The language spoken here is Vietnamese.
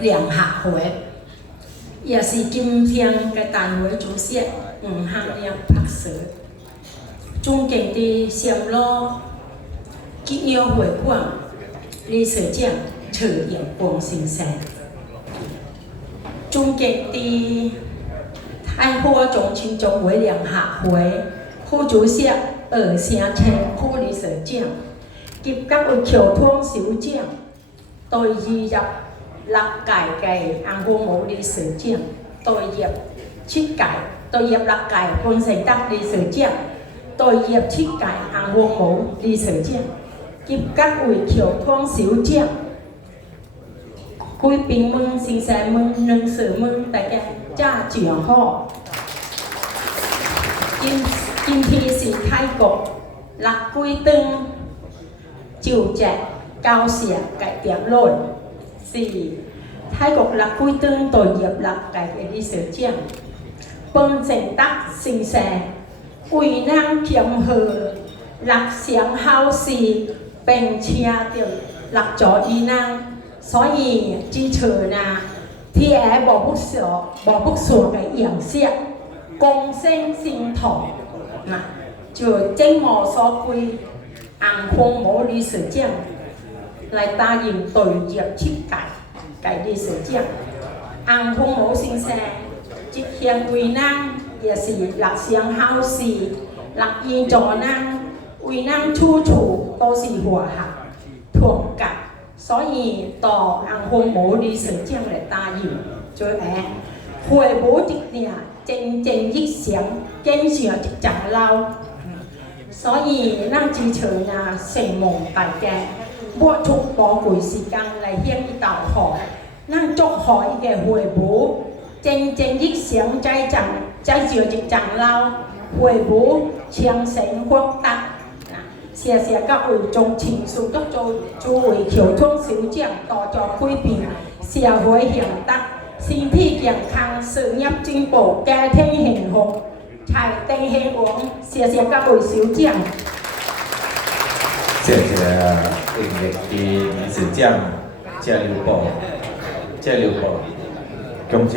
两下回，也是今天的单位主席五下两拍摄，中间的线路几秒回光，李社长陈阳光先生，中间的。呼中清中为两下回，呼竹下二声清，呼里蛇将，急急为桥通小将，对二入六界界，硬呼冇里蛇将，对入七界，对入六界，半成得里蛇将，对入七界，硬呼冇里蛇将，急急为桥通小将。คุยปิงมึงสิงแสมึงหนึ่งสือมึงแต่แกจ้าเจียงห่อ金今天是泰国六桂灯九节高雄改点论是泰国六桂灯对业六改的历史讲，本正德先生为难平和六祥好事，并且就六座一难，所以支持呢，天而无不所，无不所的影响。共生信徒，啊，就正我所归，暗风摩利时将来答应对接去改改历史将，暗风摩先生，即天为难也是立相好事，立意助难，为难处处都是祸害，同感，所以到暗风摩利时将来答应就哎。回无一点真正一想坚决一长老。所以那之前啊，承蒙大家播出宝贵时间来献一道贺，那祝贺一个回无真正一想再长再决一长老，回无强盛国大。谢谢各位众亲属各做诸位求中小将，多做贵宾，社会贤德。xin thi kiện thằng sự nhập trình bổ kê thêm hình hộ Chạy tên hệ uống, xin xin các buổi xíu chẳng Chạy chạy tình hình đi xíu chẳng Chạy lưu bổ Chạy lưu bổ Công chế